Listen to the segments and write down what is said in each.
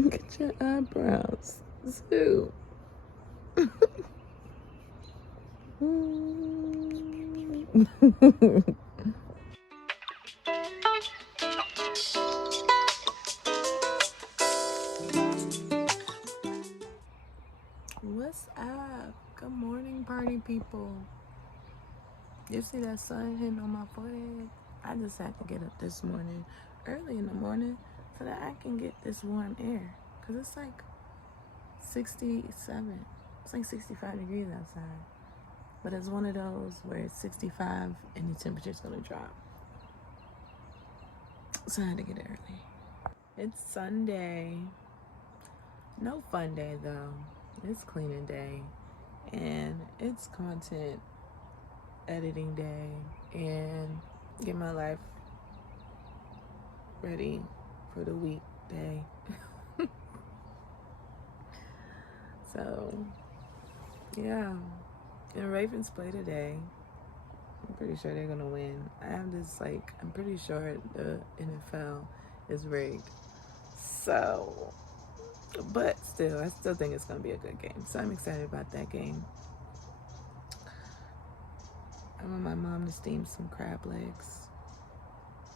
Get your eyebrows. Zoo. What's up? Good morning, party people. You see that sun hitting on my forehead? I just had to get up this morning, early in the morning, so that I can get this warm air. Because it's like 67. It's like 65 degrees outside. But it's one of those where it's 65 and the temperature's going to drop. So I had to get it early. It's Sunday. No fun day, though. It's cleaning day. And it's content editing day. And get my life ready for the weekday. So, yeah. And Ravens play today. I'm pretty sure they're gonna win. I'm pretty sure the NFL is rigged. So, but still, I still think it's gonna be a good game. So I'm excited about that game. I want my mom to steam some crab legs.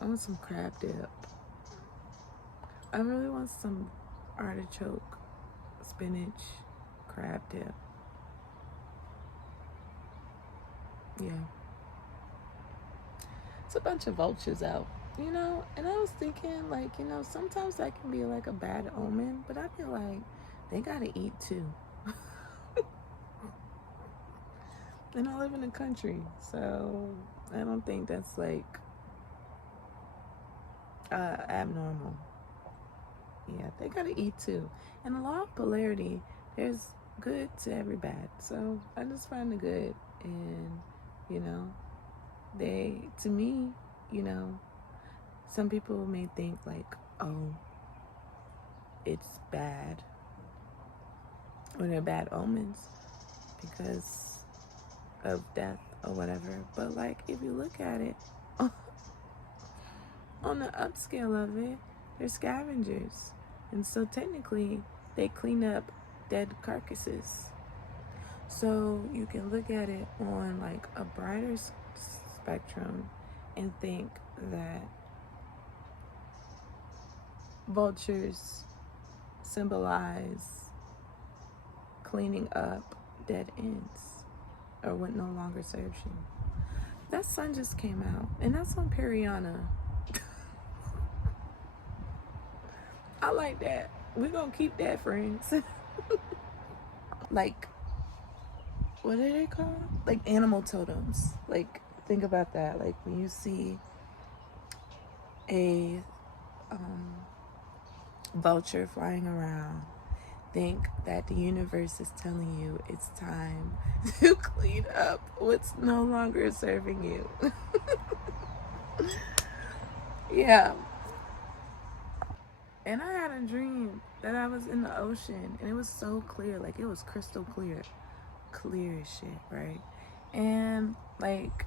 I want some crab dip. I really want some artichoke, spinach, crab dip. Yeah. It's a bunch of vultures out, and I was thinking, sometimes that can be like a bad omen, but I feel like they gotta eat too. And I live in the country, so I don't think that's like abnormal. Yeah, they gotta eat too. And the law of polarity, there's good to every bad. So I just find the good, and to me, some people may think like, oh, it's bad, or they're bad omens because of death or whatever. But like, if you look at it on the upscale of it, they're scavengers, and so technically they clean up dead carcasses. So you can look at it on like a brighter spectrum and think that vultures symbolize cleaning up dead ends, or what no longer serves you. That sun just came out, and that's on Periana. I like that. We're gonna keep that, friends. Like, what are they called? Like animal totems. Like, think about that. Like, when you see a vulture flying around, think that the universe is telling you it's time to clean up what's no longer serving you. Yeah. And I had a dream that I was in the ocean, and it was so clear. Like, it was crystal clear as shit, right? And like,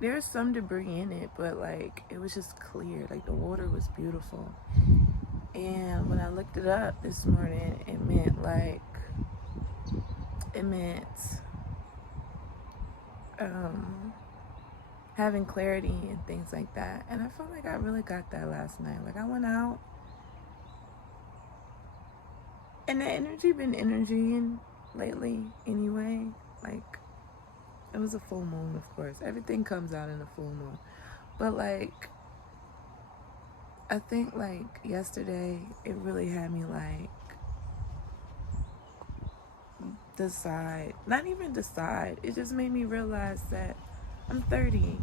there's some debris in it, but like, it was just clear. Like, the water was beautiful. And when I looked it up this morning, it meant having clarity and things like that. And I felt like I really got that last night. Like, I went out, and the energy been energying lately anyway. Like, it was a full moon, of course. Everything comes out in a full moon. But like, I think like yesterday, it really had me like decide. Not even decide. It just made me realize that I'm 30.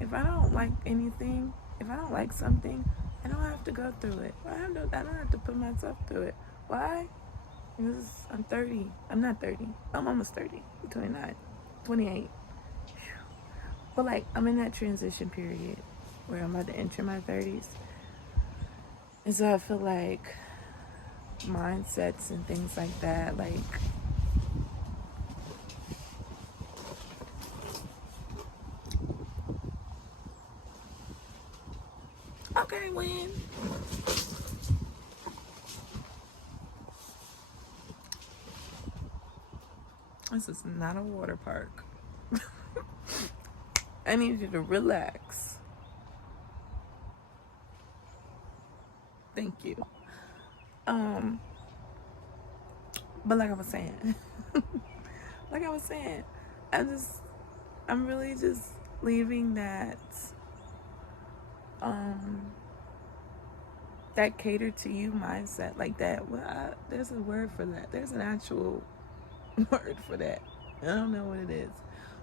If I don't like anything, if I don't like something, I don't have to go through it. I don't have to put myself through it. Why? Because I'm 30. I'm not 30. I'm almost 30. I'm 29. 28. But like, I'm in that transition period where I'm about to enter my 30s. And so I feel like mindsets and things like that, like, okay, Win. This is not a water park. I need you to relax. Thank you. But like I was saying, I'm really just leaving that that cater to you mindset, like that. Well, there's a word for that. There's an actual word for that. I don't know what it is,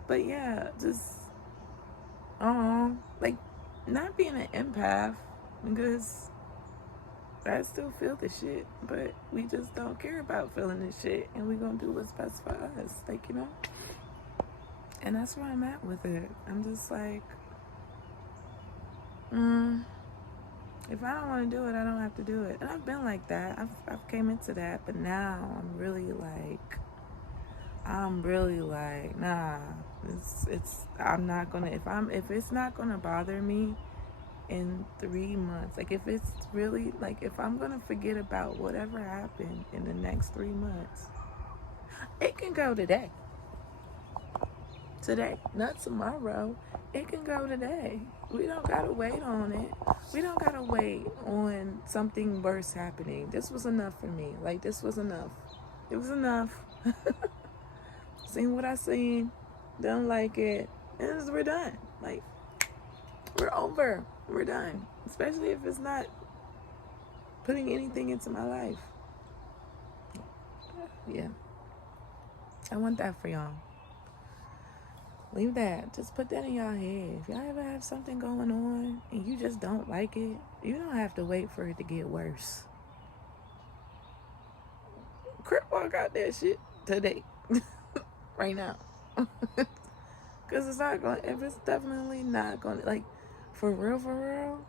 but yeah, just like not being an empath, because I still feel the shit, but we just don't care about feeling this shit, and we gonna do what's best for us, like, you know. And that's where I'm at with it. I'm just like, if I don't want to do it, I don't have to do it. And I've been like that. I've came into that, but now I'm really like, nah. I'm not gonna, if it's not gonna bother me in 3 months, like if it's really like, if I'm gonna forget about whatever happened in the next 3 months, it can go today, not tomorrow. It can go today. We don't gotta wait on it. We don't gotta wait on something worse happening. This was enough for me. Like, this was enough. It was enough. Seen what I seen, don't like it, and we're done. Like, we're over. We're done. Especially if it's not putting anything into my life. Yeah. I want that for y'all. Leave that. Just put that in y'all head. If y'all ever have something going on and you just don't like it, you don't have to wait for it to get worse. Crip walk out that shit today. Right now. Because it's not going, if it's definitely not going to, like, for real,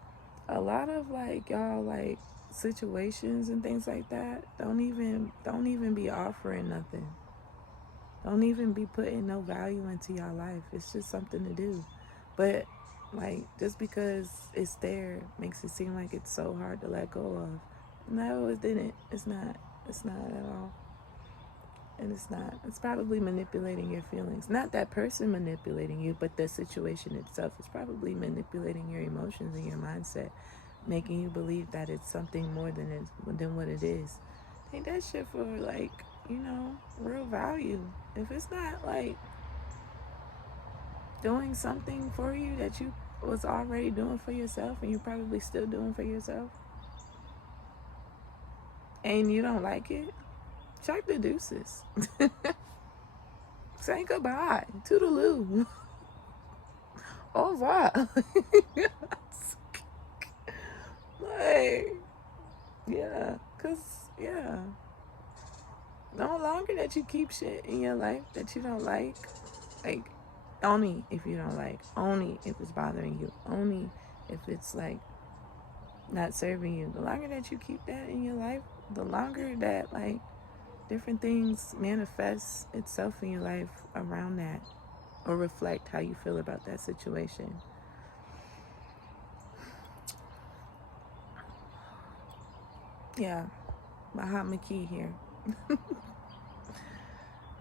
a lot of, like, y'all, like, situations and things like that don't even be offering nothing. Don't even be putting no value into your life. It's just something to do. But, like, just because it's there makes it seem like it's so hard to let go of. No, it didn't. It's not. It's not at all. And it's not. It's probably manipulating your feelings. Not that person manipulating you, but the situation itself is probably manipulating your emotions and your mindset, making you believe that it's something more than what it is. Take that shit for, like, you know, real value. If it's not, like, doing something for you that you was already doing for yourself and you're probably still doing for yourself, and you don't like it, check the deuces. Say goodbye. Toodaloo. Au revoir. Like, yeah. Because, yeah. No longer that you keep shit in your life that you don't like, only if you don't like, only if it's bothering you, only if it's, like, not serving you. The longer that you keep that in your life, the longer that, like, different things manifest itself in your life around that, or reflect how you feel about that situation. Yeah, Mahatma Key here.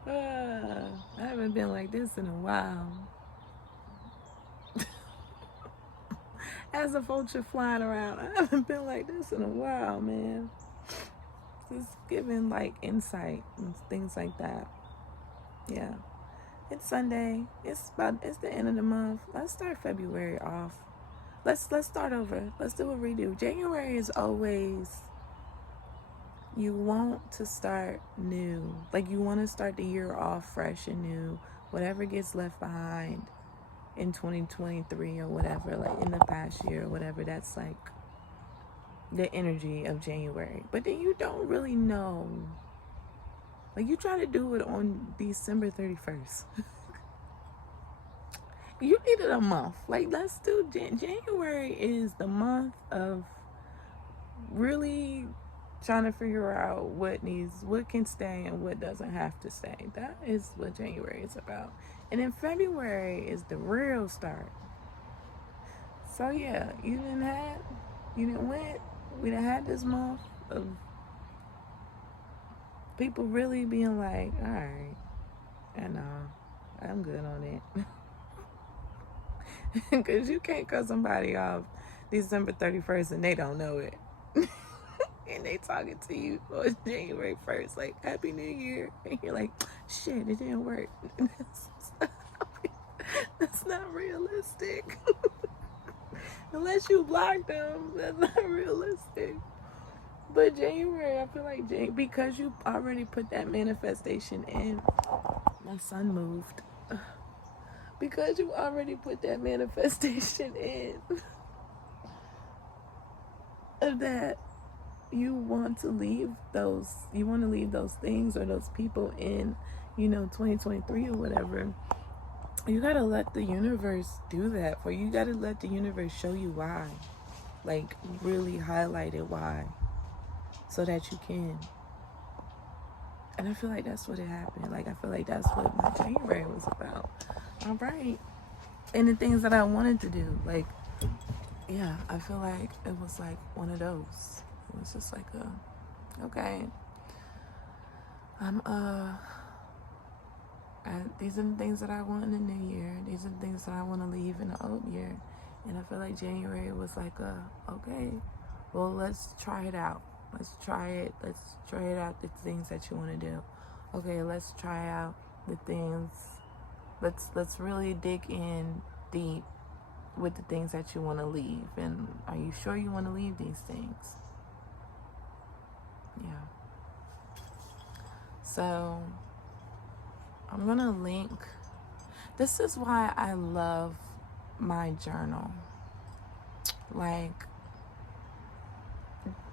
I haven't been like this in a while. As a vulture flying around, I haven't been like this in a while, man. Just giving, like, insight and things like that. Yeah. It's Sunday. It's the end of the month. Let's start February off. Let's start over. Let's do a redo. January is always, you want to start new. Like, you want to start the year off fresh and new. Whatever gets left behind in 2023 or whatever, like in the past year or whatever, that's like the energy of January. But then you don't really know. Like, you try to do it on December 31st. You needed a month. Like, let's do January is the month of really trying to figure out what can stay and what doesn't have to stay. That is what January is about. And then February is the real start. So yeah, you didn't went. We done had this month of people really being like, all right, And I'm good on it. Because you can't cut somebody off December 31st and they don't know it. And they talking to you on January 1st, like, Happy New Year. And you're like, shit, it didn't work. That's not realistic. Unless you block them, that's not realistic. But January, I feel like because you already put that manifestation in. My son moved. Because you already put that manifestation in of that you want to leave those things or those people in 2023 or whatever. You gotta let the universe do that for you. You gotta let the universe show you why, like really highlight it why, so that you can. And I feel like that's what it happened. Like, I feel like that's what my January was about. All right. And the things that I wanted to do, like, yeah, I feel like it was like one of those. It was just like okay, these are the things that I want in the new year. These are the things that I want to leave in the old year. And I feel like January was like okay, well, let's try it out. Let's try it out, the things that you want to do. Okay, let's try out the things. Let's really dig in deep with the things that you want to leave. And are you sure you want to leave these things? Yeah. So I'm going to link. This is why I love my journal. Like,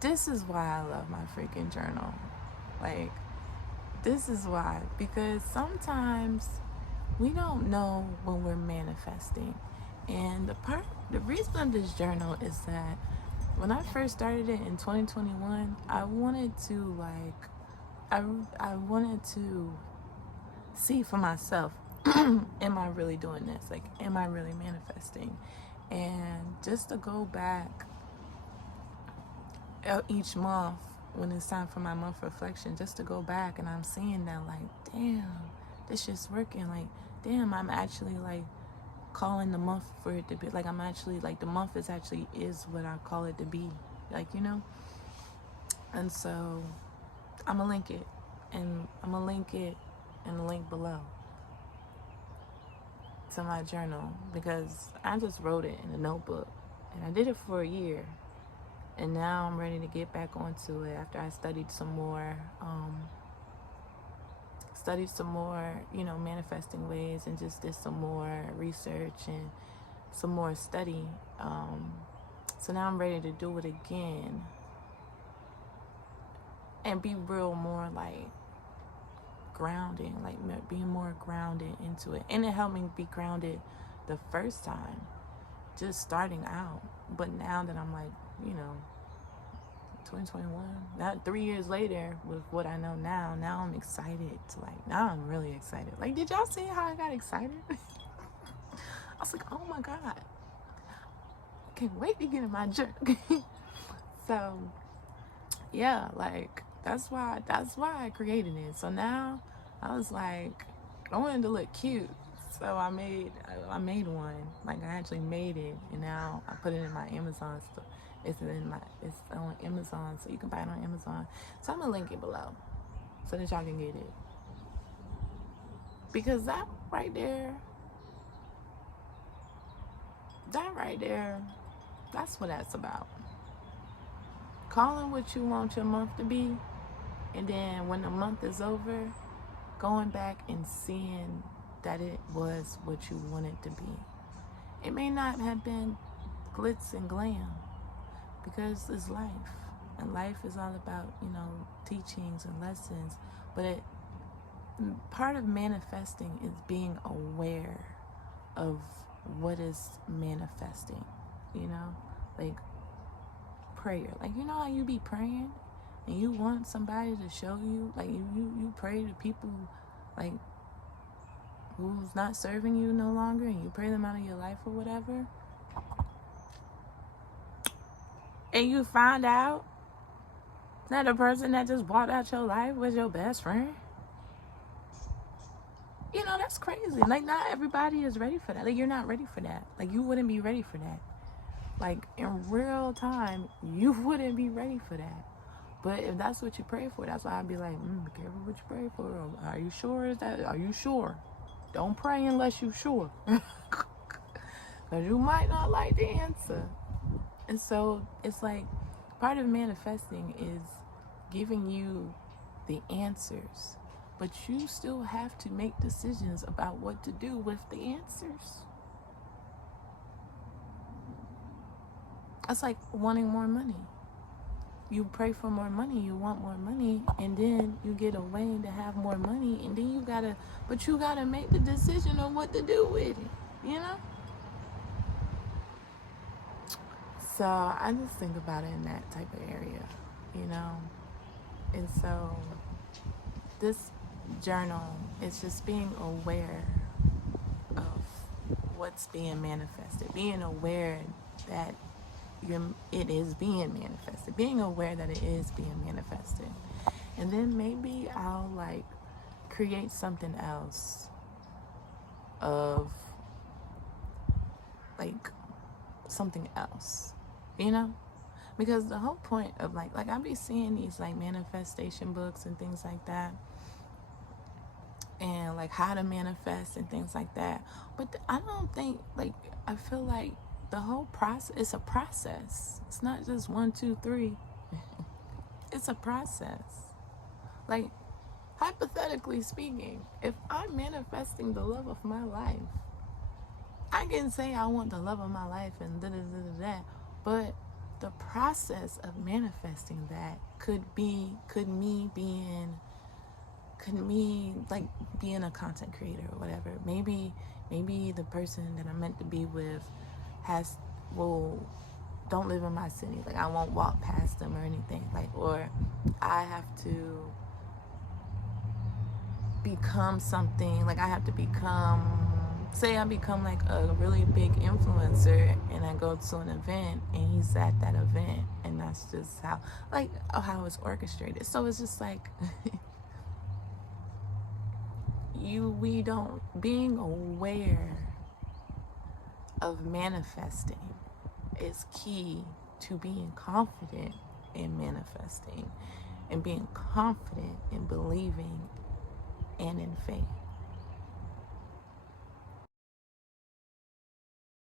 this is why I love my freaking journal. Like, this is why. Because sometimes we don't know when we're manifesting. And the reason of this journal is that when I first started it in 2021, I wanted to I wanted to see for myself, am I really doing this? Like, am I really manifesting? And just to go back each month when it's time for my month reflection, just to go back and I'm seeing that, like, damn, this shit's working. Like, damn, I'm actually like calling the month for it to be like, I'm actually like, the month is what I call it to be, like, and so I'm gonna link it, and I'm gonna link it in the link below to my journal, because I just wrote it in a notebook and I did it for a year, and now I'm ready to get back onto it after I studied some more manifesting ways, and just did some more research and some more study. So now I'm ready to do it again and be real more like grounding, like being more grounded into it. And it helped me be grounded the first time, just starting out. But now that I'm like, 2021, not 3 years later, with what I know now I'm excited to, like, now I'm really excited. Like, did y'all see how I got excited? I was like, oh my God, can't wait to get in my journal. So yeah, like, that's why I created it. So now I was like, I wanted to look cute, so I made one. Like, I actually made it, and now I put it in my Amazon store. It's on Amazon, so you can buy it on Amazon. So I'm gonna link it below so that y'all can get it. Because that right there, that's what that's about. Calling what you want your month to be, and then when the month is over, going back and seeing that it was what you wanted to be. It may not have been glitz and glam, because it's life, and life is all about, teachings and lessons. But part of manifesting is being aware of what is manifesting, like prayer. Like, how you be praying and you want somebody to show you, like, you pray to people, like, who's not serving you no longer, and you pray them out of your life or whatever, and you find out that the person that just walked out your life was your best friend. You know, that's crazy. Like, not everybody is ready for that. Like, you're not ready for that. Like, you wouldn't be ready for that. Like, in real time, you wouldn't be ready for that. But if that's what you pray for, that's why I'd be like, be careful what you pray for. Are you sure? Are you sure? Don't pray unless you're sure. Because you might not like the answer. And so it's like, part of manifesting is giving you the answers. But you still have to make decisions about what to do with the answers. That's like wanting more money. You pray for more money, you want more money, and then you get a way to have more money, and then you gotta make the decision on what to do with it, you know? So I just think about it in that type of area, you know? And so this journal is just being aware of what's being manifested, being aware that it is being manifested, being aware that it is being manifested. And then maybe I'll like create something else of like something else, you know? Because the whole point of like I be seeing these like manifestation books and things like that, and like how to manifest and things like that. But I don't think, like, I feel like the whole process, it's a process. It's not just 1, 2, 3. It's a process. Like, hypothetically speaking, if I'm manifesting the love of my life, I can say I want the love of my life and da-da-da-da-da, but the process of manifesting that could me like being a content creator or whatever. Maybe the person that I'm meant to be with don't live in my city. Like, I won't walk past them or anything. Like, or I have to become something. Like, I have to say I become like a really big influencer, and I go to an event and he's at that event, and that's just how it's orchestrated. So it's just like being aware of manifesting is key to being confident in manifesting and being confident in believing and in faith.